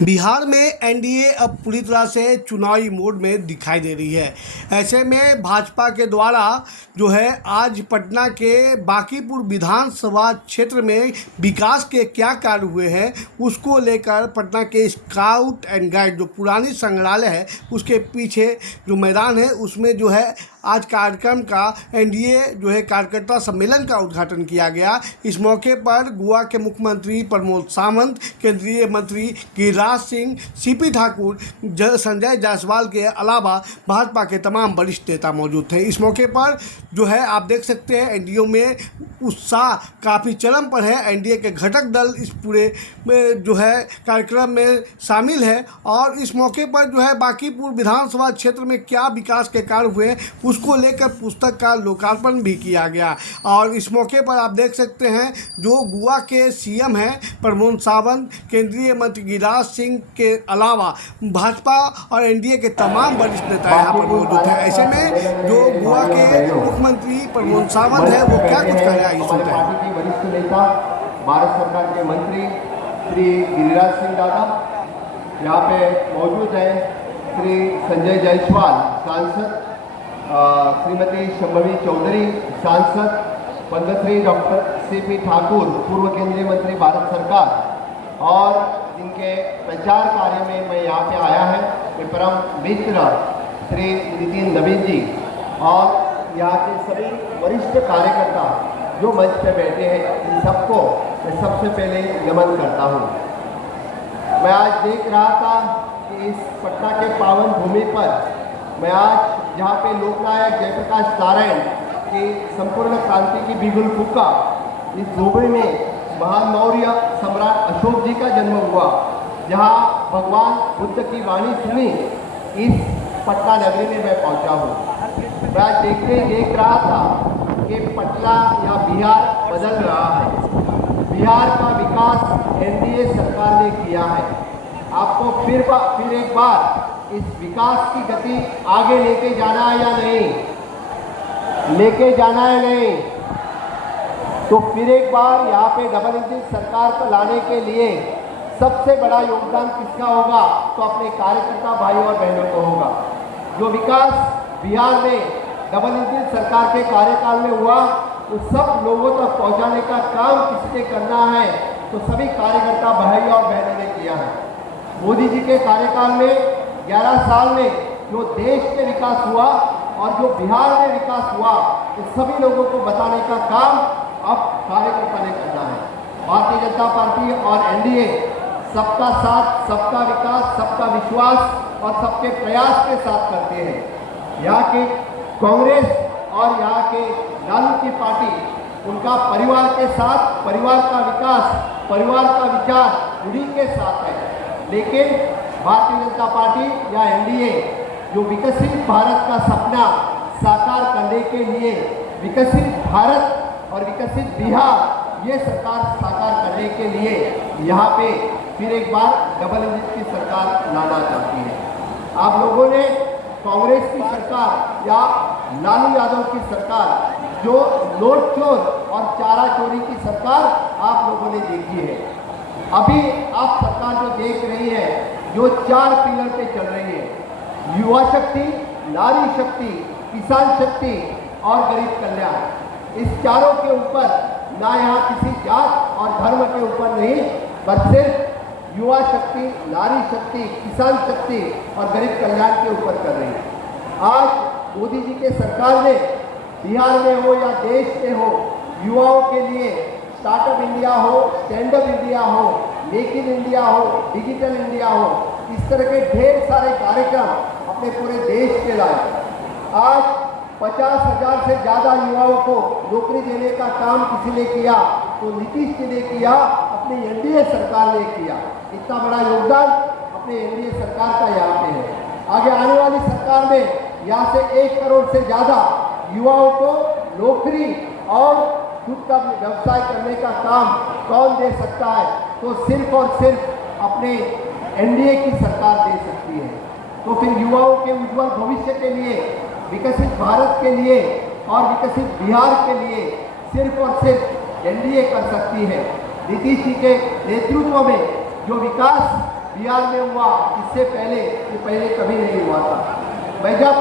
बिहार में एनडीए अब पूरी तरह से चुनावी मोड में दिखाई दे रही है। ऐसे में भाजपा के द्वारा जो है आज पटना के बांकीपुर विधानसभा क्षेत्र में विकास के क्या कार्य हुए हैं उसको लेकर पटना के स्काउट एंड गाइड जो पुरानी संग्रहालय है उसके पीछे जो मैदान है उसमें जो है आज कार्यक्रम का एनडीए जो है कार्यकर्ता सम्मेलन का उद्घाटन किया गया। इस मौके पर गोवा के मुख्यमंत्री प्रमोद सावंत, केंद्रीय मंत्री गिरिराज सिंह, सीपी ठाकुर, संजय जायसवाल के अलावा भाजपा के तमाम वरिष्ठ नेता मौजूद थे। इस मौके पर जो है आप देख सकते हैं एनडीए में उत्साह काफ़ी चरम पर है। एनडीए के घटक दल इस पूरे में जो है कार्यक्रम में शामिल है और इस मौके पर जो है बांकीपुर विधानसभा क्षेत्र में क्या विकास के कार्य हुए उसको लेकर पुस्तक का लोकार्पण भी किया गया। और इस मौके पर आप देख सकते हैं जो गोवा के सीएम हैं प्रमोद सावंत, केंद्रीय मंत्री गिरिराज सिंह के अलावा भाजपा और एनडीए के तमाम वरिष्ठ नेता यहाँ पर मौजूद हैं। ऐसे में जो गोवा के मुख्यमंत्री प्रमोद सावंत है वो क्या कुछ कह रहे हैं सुनते हैं। वरिष्ठ नेता भारत सरकार के मंत्री श्री गिरिराज सिंह दादा यहाँ पे मौजूद हैं, श्री संजय जायसवाल सांसद, श्रीमती शंभवी चौधरी सांसद, पद्मश्री डॉक्टर सीपी ठाकुर पूर्व केंद्रीय मंत्री भारत सरकार और जिनके प्रचार कार्य में मैं यहाँ पे आया है मेरे परम मित्र श्री नितिन नवीन जी और यहाँ के सभी वरिष्ठ कार्यकर्ता जो मंच पे बैठे हैं इन सबको मैं सबसे पहले नमन करता हूँ। मैं आज देख रहा था कि इस पटना के पावन भूमि पर मैं आज जहाँ पे लोकनायक जयप्रकाश नारायण की संपूर्ण क्रांति की बिगुल फूका, इस भूमि में महान मौर्य सम्राट अशोक जी का जन्म हुआ, जहाँ भगवान बुद्ध की वाणी सुनी, इस पटना नगरी में मैं पहुँचा हूँ। मैं आज देख रहा था कि पटना या बिहार बदल रहा है। बिहार का विकास एनडीए सरकार ने किया है। आपको फिर एक बार इस विकास की गति आगे लेके जाना है या नहीं, लेके जाना है नहीं, तो फिर एक बार यहाँ पे डबल इंजन सरकार को लाने के लिए सबसे बड़ा योगदान किसका होगा? तो अपने कार्यकर्ता भाई और बहनों को होगा। जो विकास बिहार में डबल इंजन सरकार के कार्यकाल में हुआ तो सब लोगों तक पहुंचाने का काम किसने करना है? तो सभी कार्यकर्ता भाई और बहनों ने किया है। मोदी जी के कार्यकाल में 11 साल में जो देश के विकास हुआ और जो बिहार में विकास हुआ तो सभी लोगों को बताने का काम अब कार्यकर्ता ने करना है। भारतीय जनता पार्टी और एनडीए सबका साथ, सबका विकास, सबका विश्वास और सबके प्रयास के साथ करते हैं। यहाँ के कांग्रेस और यहाँ के लालू की पार्टी उनका परिवार के साथ, परिवार का विकास, परिवार का विचार उन्हीं के साथ है। लेकिन भारतीय जनता पार्टी या एनडीए जो विकसित भारत का सपना साकार करने के लिए विकसित भारत और विकसित बिहार ये सरकार साकार करने के लिए यहाँ पे फिर एक बार डबल इंजन की सरकार लाना चाहती है। आप लोगों ने कांग्रेस की सरकार या लालू यादव की सरकार जो नोट चोर और चारा चोरी की सरकार आप लोगों ने देखी है। अभी आप सरकार जो देख रही है जो 4 पिलर पे चल रही है, युवा शक्ति, नारी शक्ति, किसान शक्ति और गरीब कल्याण, इस चारों के ऊपर ना यहाँ किसी जात और धर्म के ऊपर नहीं बस सिर्फ युवा शक्ति, नारी शक्ति, किसान शक्ति और गरीब कल्याण के ऊपर कर रही है। आज मोदी जी के सरकार ने बिहार में हो या देश में हो युवाओं के लिए स्टार्टअप इंडिया हो, स्टैंड अप इंडिया हो, मेक इन इंडिया हो, डिजिटल इंडिया हो, इस तरह के ढेर सारे कार्यक्रम अपने पूरे देश के लाए। आज 50,000 से ज़्यादा युवाओं को नौकरी देने का काम किसी ने किया तो नीतीश जी ने किया, अपनी एनडीए सरकार ने किया। इतना बड़ा योगदान अपने एनडीए सरकार का यहाँ पे है। आगे आने वाली सरकार में यहाँ से 1 करोड़ से ज़्यादा युवाओं को नौकरी और खुद का व्यवसाय करने का काम कौन दे सकता है? तो सिर्फ और सिर्फ अपने एनडीए की सरकार दे सकती है। तो फिर युवाओं के उज्जवल भविष्य के लिए, विकसित भारत के लिए और विकसित बिहार के लिए सिर्फ और सिर्फ एनडीए कर सकती है। नीतीश जी के नेतृत्व में जो विकास बिहार में हुआ, इससे पहले ये पहले कभी नहीं हुआ था। मैं जब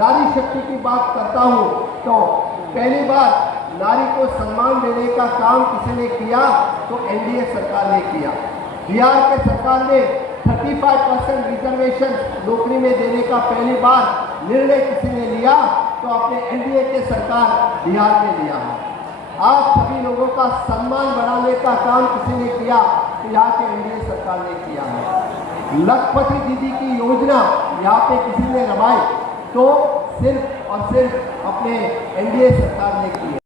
नारी शक्ति की बात करता हूँ तो पहली बार नारी को सम्मान देने का काम किसी ने किया तो एनडीए सरकार ने किया। बिहार के सरकार ने 35% रिजर्वेशन नौकरी में देने का पहली बार निर्णय किसी ने लिया तो अपने एनडीए के सरकार बिहार में लिया है। आप सभी लोगों का सम्मान बढ़ाने का काम किसी ने किया तो यहाँ के एनडीए सरकार ने किया है। लखपति दीदी की योजना यहाँ पे किसी ने रवाई तो सिर्फ और सिर्फ अपने एनडीए सरकार ने की है।